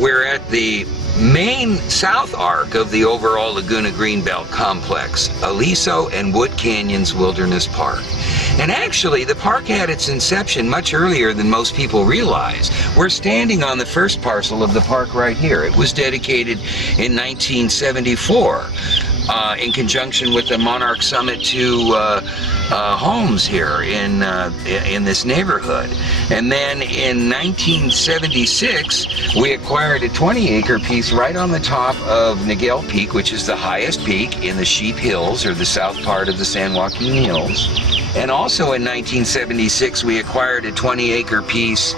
we're at the main south arc of the overall Laguna Greenbelt complex, Aliso and Wood Canyons Wilderness Park. And actually, the park had its inception much earlier than most people realize. We're standing on the first parcel of the park right here. It was dedicated in 1974 in conjunction with the Monarch Summit 2 homes here in this neighborhood. And then in 1976, we acquired a 20-acre piece right on the top of Niguel Peak, which is the highest peak in the Sheep Hills, or the south part of the San Joaquin Hills. And also in 1976, we acquired a 20-acre piece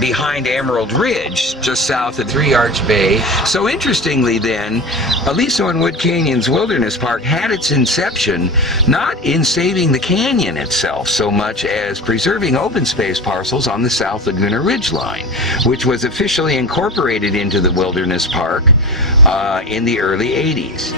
behind Emerald Ridge, just south of Three Arch Bay. So interestingly then, Aliso and Wood Canyons Wilderness Park had its inception not in saving the canyon itself so much as preserving open space parcels on the South Laguna Ridgeline, which was officially incorporated into the Wilderness Park in the early 80s.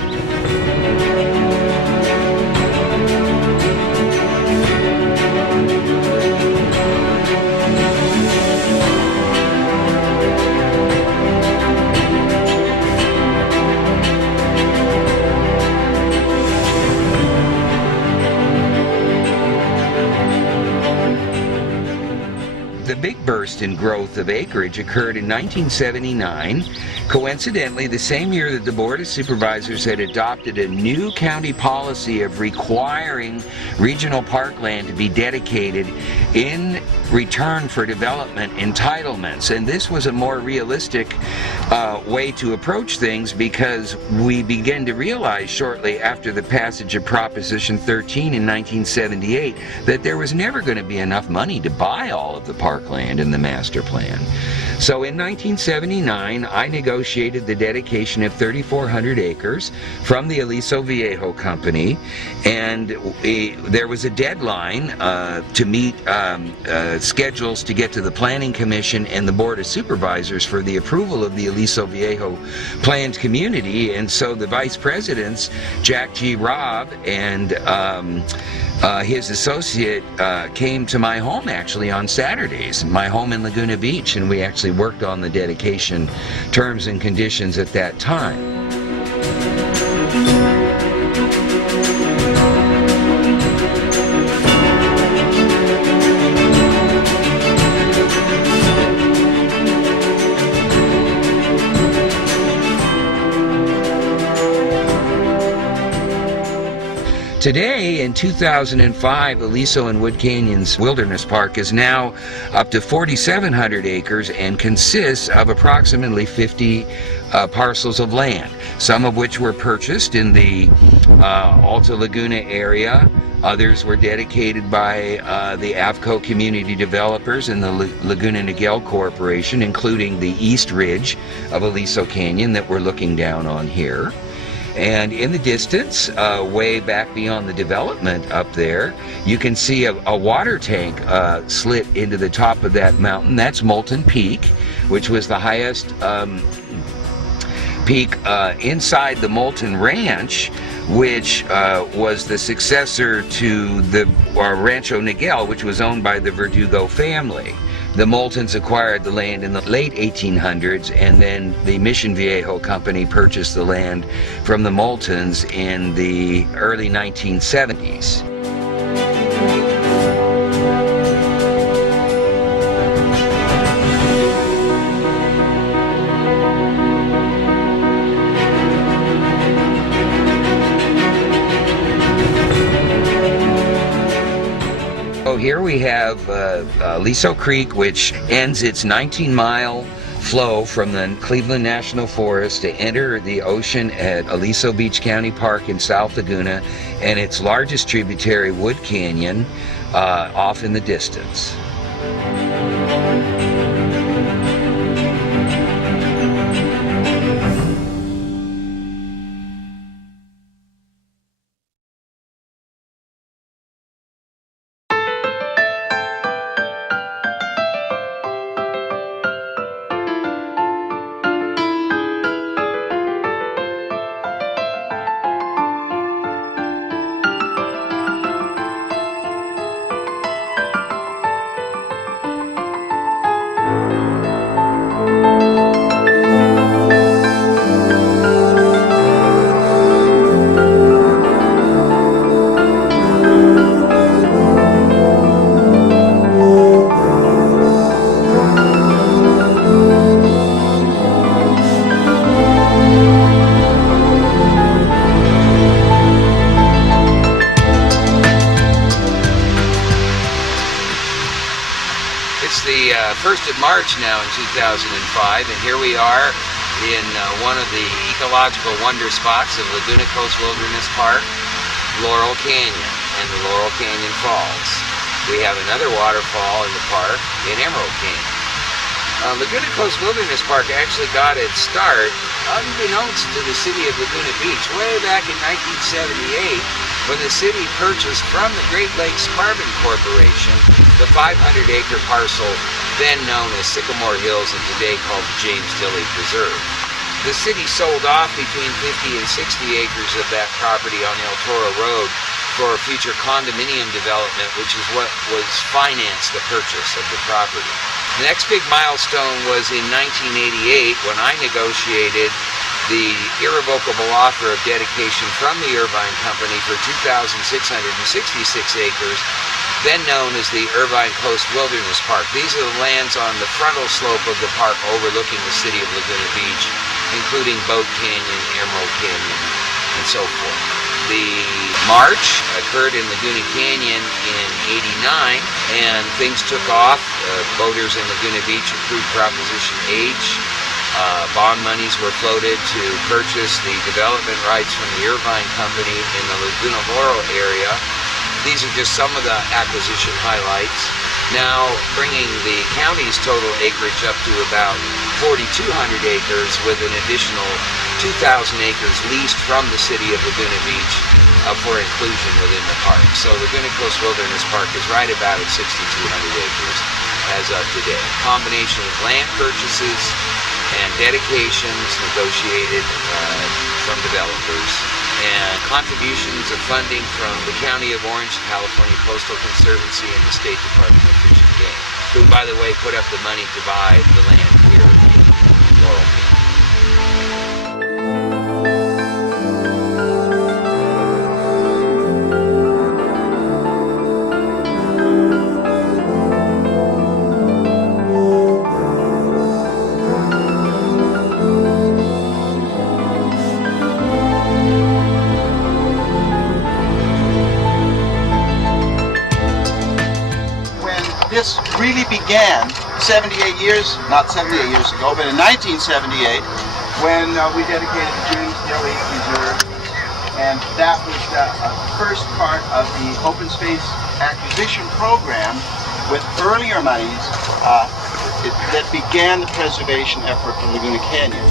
The big burst in growth of acreage occurred in 1979, coincidentally the same year that the Board of Supervisors had adopted a new county policy of requiring regional parkland to be dedicated in return for development entitlements. And this was a more realistic way to approach things, because we began to realize shortly after the passage of Proposition 13 in 1978 that there was never going to be enough money to buy all of the parkland in the master plan. So in 1979, I negotiated the dedication of 3,400 acres from the Aliso Viejo Company, and there was a deadline to meet schedules to get to the Planning Commission and the Board of Supervisors for the approval of the Aliso Viejo planned community. And so the vice presidents, Jack G. Robb and his associate, came to my home actually on Saturdays, my home in Laguna Beach, and we actually worked on the dedication terms and conditions at that time. Today, in 2005, Aliso and Wood Canyons Wilderness Park is now up to 4,700 acres and consists of approximately 50 parcels of land, some of which were purchased in the Alta Laguna area. Others were dedicated by the AVCO community developers and the Laguna Niguel Corporation, including the East Ridge of Aliso Canyon that we're looking down on here. And in the distance, way back beyond the development up there, you can see a water tank slit into the top of that mountain. That's Molten Peak, which was the highest peak inside the Molten Ranch, which was the successor to the Rancho Niguel, which was owned by the Verdugo family. The Moltons acquired the land in the late 1800s, and then the Mission Viejo company purchased the land from the Moltons in the early 1970s. Here we have Aliso Creek, which ends its 19-mile flow from the Cleveland National Forest to enter the ocean at Aliso Beach County Park in South Laguna, and its largest tributary, Wood Canyon, off in the distance. the 1st of March now in 2005, and here we are in one of the ecological wonder spots of Laguna Coast Wilderness Park, Laurel Canyon and the Laurel Canyon Falls. We have another waterfall in the park in Emerald Canyon. Laguna Coast Wilderness Park actually got its start, unbeknownst to the city of Laguna Beach, way back in 1978, when the city purchased from the Great Lakes Carbon Corporation the 500-acre parcel then known as Sycamore Hills and today called the James Dilley Preserve. The city sold off between 50 and 60 acres of that property on El Toro Road for future condominium development, which is what was financed the purchase of the property. The next big milestone was in 1988 when I negotiated the irrevocable offer of dedication from the Irvine Company for 2,666 acres, then known as the Irvine Coast Wilderness Park. These are the lands on the frontal slope of the park overlooking the city of Laguna Beach, including Boat Canyon, Emerald Canyon, and so forth. The march occurred in Laguna Canyon in '89, and things took off. Boaters in Laguna Beach approved Proposition H. Bond monies were floated to purchase the development rights from the Irvine Company in the Laguna Laurel area. These are just some of the acquisition highlights. Now bringing the county's total acreage up to about 4,200 acres with an additional 2,000 acres leased from the city of Laguna Beach for inclusion within the park. So Laguna Coast Wilderness Park is right about at 6,200 acres as of today. A combination of land purchases and dedications negotiated from developers, and contributions of funding from the County of Orange, the California Coastal Conservancy, and the State Department of Fish and Game, who, by the way, put up the money to buy the land here in Laurel Canyon. This really began 78 years, not 78 years ago, but in 1978 when we dedicated the James Dilley Preserve, and that was the first part of the open space acquisition program with earlier monies that began the preservation effort for Laguna Canyon.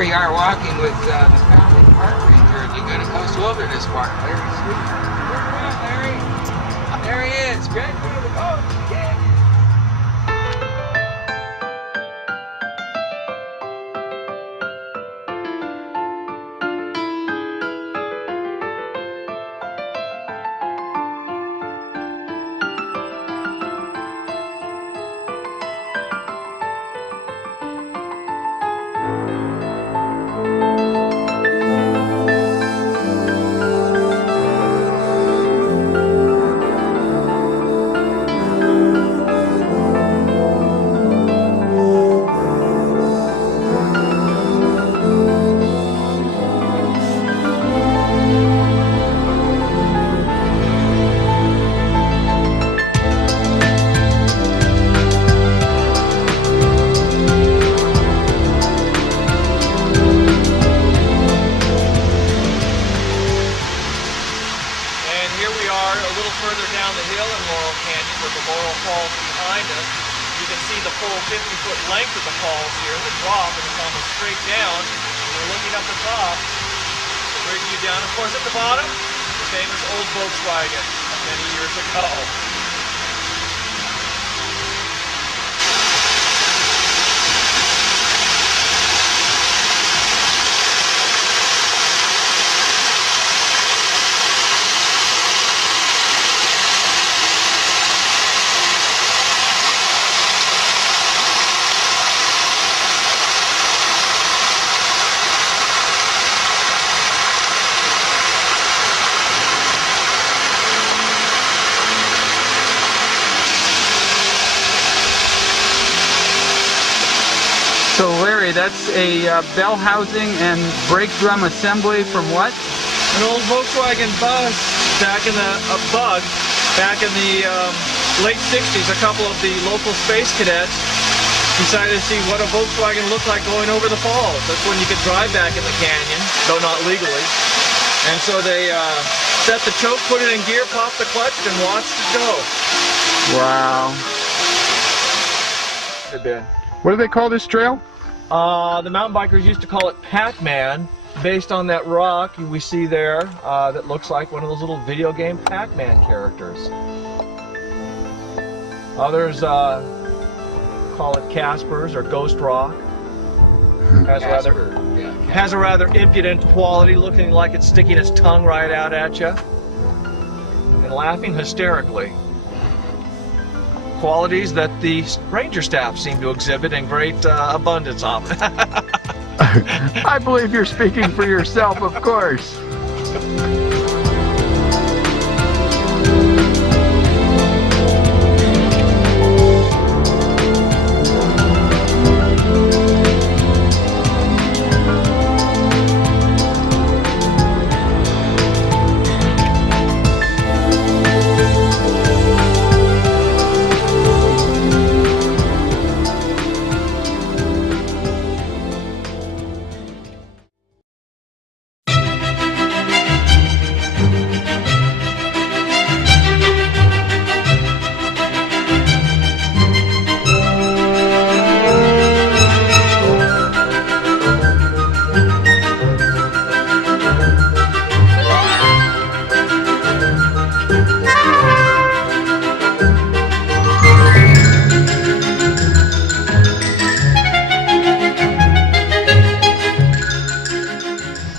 We are walking with the founding park ranger at Laguna Coast Wilderness Park, Larry Sweet. Where are you, Larry? There he is, great view of the boat. Further down the hill in Laurel Canyon with the Laurel Falls behind us. You can see the full 50-foot length of the falls here. The drop is almost straight down. We're looking up the top. Great view down. Of course, at the bottom, the famous old Volkswagen many years ago. That's a bell housing and brake drum assembly from what? An old Volkswagen bug back in the late 60s. A couple of the local space cadets decided to see what a Volkswagen looked like going over the falls. That's when you could drive back in the canyon, though not legally. And so they set the choke, put it in gear, popped the clutch, and watched it go. Wow. Hey, Ben. What do they call this trail? The mountain bikers used to call it Pac-Man, based on that rock we see there that looks like one of those little video game Pac-Man characters. Others call it Casper's or Ghost Rock. Has a rather impudent quality, looking like it's sticking its tongue right out at you and laughing hysterically. Qualities that the ranger staff seem to exhibit in great abundance of. I believe you're speaking for yourself, of course.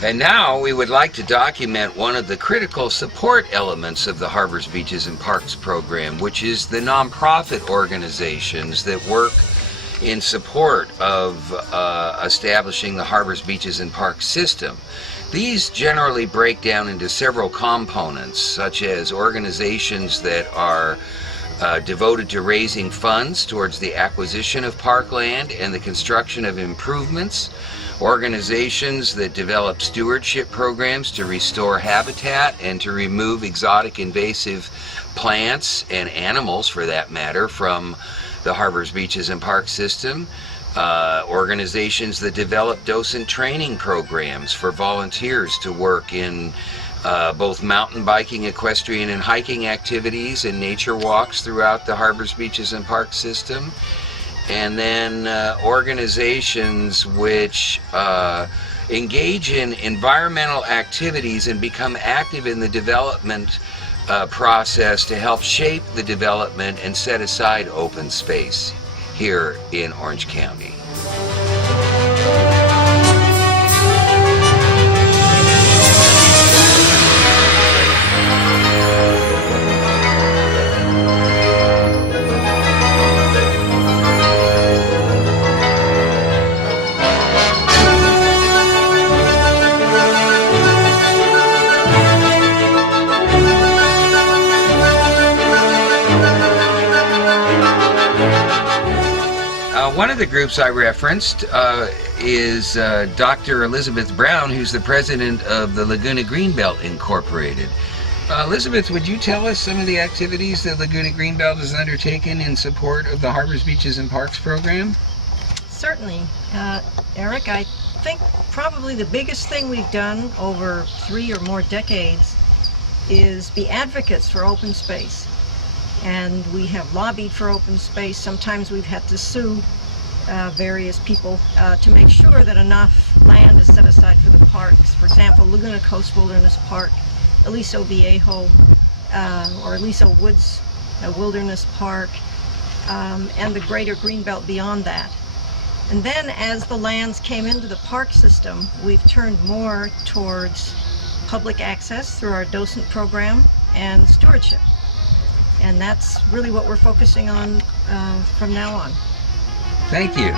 And now we would like to document one of the critical support elements of the Harbors, Beaches, and Parks program, which is the nonprofit organizations that work in support of establishing the Harbors, Beaches, and Parks system. These generally break down into several components, such as organizations that are devoted to raising funds towards the acquisition of parkland and the construction of improvements, organizations that develop stewardship programs to restore habitat and to remove exotic invasive plants and animals, for that matter, from the Harbors, Beaches, and Parks system, organizations that develop docent training programs for volunteers to work in both mountain biking, equestrian, and hiking activities and nature walks throughout the Harbors, Beaches, and Parks system. And then organizations which engage in environmental activities and become active in the development process to help shape the development and set aside open space here in Orange County. One of the groups I referenced is Dr. Elizabeth Brown, who's the president of the Laguna Greenbelt Incorporated. Elizabeth, would you tell us some of the activities that Laguna Greenbelt has undertaken in support of the Harbors, Beaches, and Parks program? Certainly. Eric, I think probably the biggest thing we've done over 3 or more decades is be advocates for open space. And we have lobbied for open space. Sometimes we've had to sue various people to make sure that enough land is set aside for the parks. For example, Laguna Coast Wilderness Park, Aliso Viejo, or Aliso Woods Wilderness Park, and the greater Greenbelt beyond that. And then as the lands came into the park system, we've turned more towards public access through our docent program and stewardship. And that's really what we're focusing on from now on. Thank you.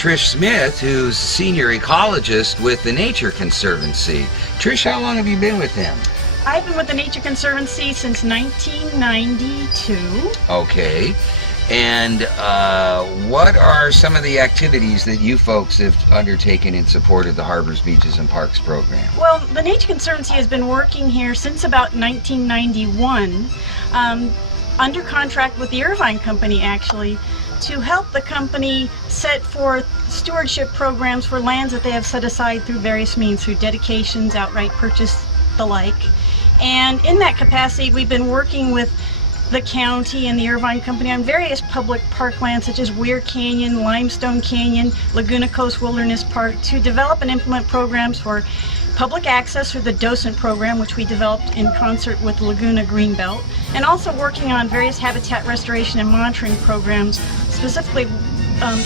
Trish Smith, who's senior ecologist with the Nature Conservancy. Trish, how long have you been with them? I've been with the Nature Conservancy since 1992. Okay. And what are some of the activities that you folks have undertaken in support of the Harbors, Beaches, and Parks program? Well, the Nature Conservancy has been working here since about 1991, under contract with the Irvine Company, actually, to help the company set forth stewardship programs for lands that they have set aside through various means, through dedications, outright purchase, the like. And in that capacity, we've been working with the county and the Irvine Company on various public parklands such as Weir Canyon, Limestone Canyon, Laguna Coast Wilderness Park to develop and implement programs for public access through the docent program, which we developed in concert with Laguna Greenbelt, and also working on various habitat restoration and monitoring programs, specifically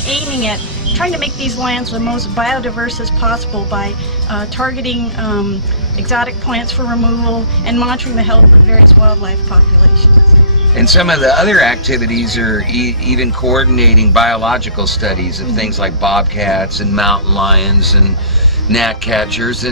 aiming at trying to make these lands the most biodiverse as possible by targeting exotic plants for removal and monitoring the health of various wildlife populations. And some of the other activities are even coordinating biological studies of things like bobcats and mountain lions and gnatcatchers,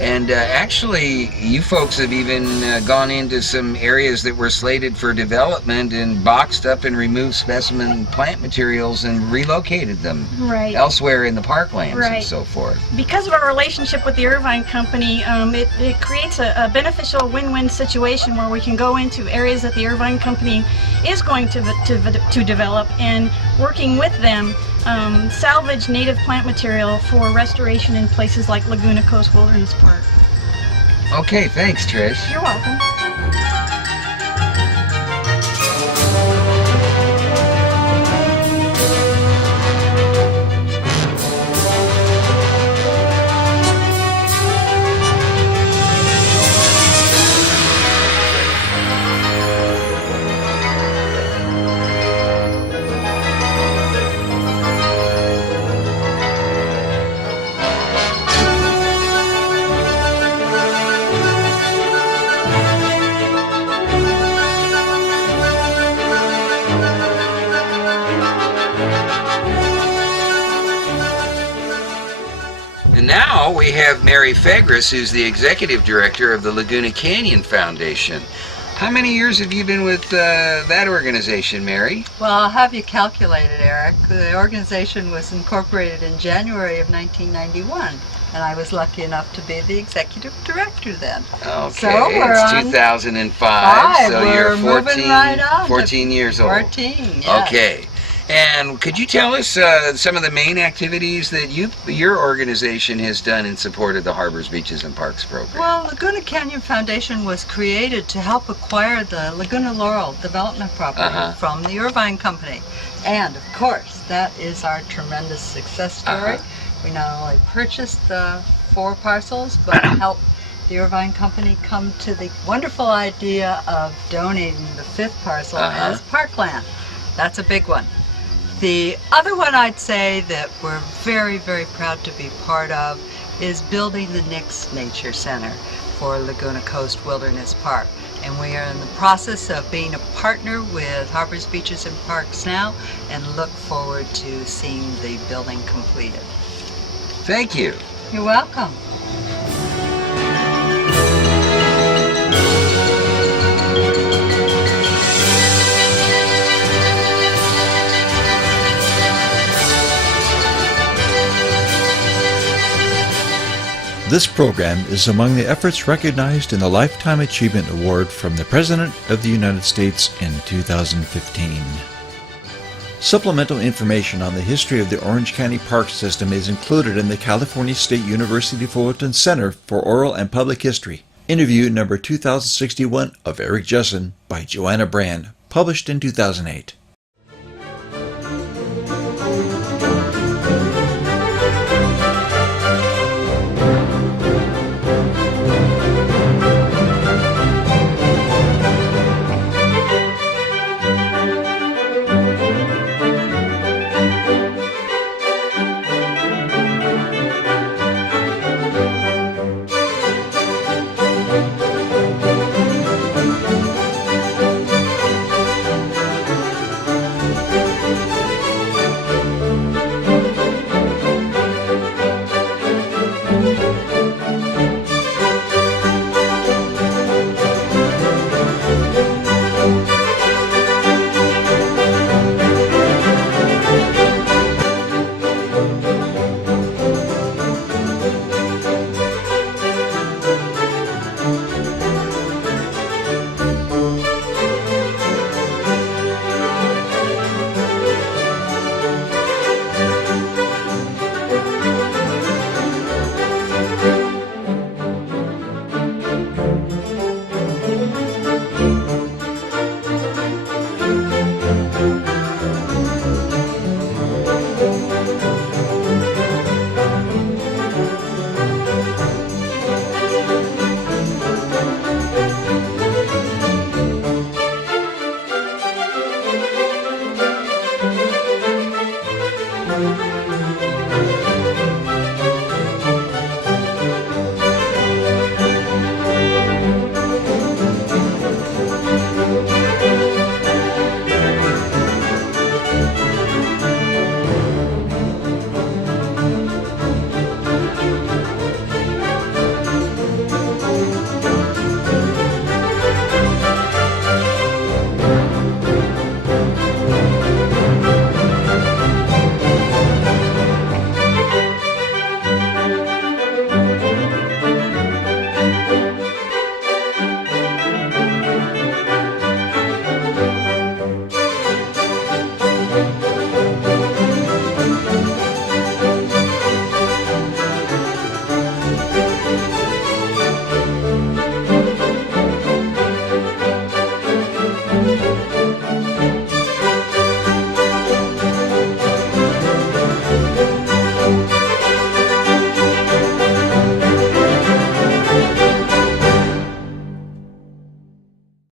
and actually you folks have even gone into some areas that were slated for development and boxed up and removed specimen plant materials and relocated them elsewhere in the parklands and so forth. Because of our relationship with the Irvine Company, it creates a beneficial win-win situation where we can go into areas that the Irvine Company is going to develop, and working with them salvage native plant material for restoration in places like Laguna Coast Wilderness Park. Okay, thanks, Trish. You're welcome. And now we have Mary Fegris, who's the executive director of the Laguna Canyon Foundation. How many years have you been with that organization, Mary? Well, I'll have you calculated, Eric. The organization was incorporated in January of 1991, and I was lucky enough to be the executive director then. Okay, so it's 2005, so you're 14, right 14 years old. 14, yes. Okay. And could you tell us some of the main activities that your organization has done in support of the Harbors, Beaches, and Parks program? Well, Laguna Canyon Foundation was created to help acquire the Laguna Laurel development property from the Irvine Company. And, of course, that is our tremendous success story. We not only purchased the 4 parcels, but helped the Irvine Company come to the wonderful idea of donating the 5th parcel as parkland. That's a big one. The other one I'd say that we're very, very proud to be part of is building the next Nature Center for Laguna Coast Wilderness Park. And we are in the process of being a partner with Harbors, Beaches, and Parks now, and look forward to seeing the building completed. Thank you. You're welcome. This program is among the efforts recognized in the Lifetime Achievement Award from the President of the United States in 2015. Supplemental information on the history of the Orange County Park System is included in the California State University Fullerton Center for Oral and Public History. Interview number 2061 of Eric Jessen by Joanna Brand, published in 2008.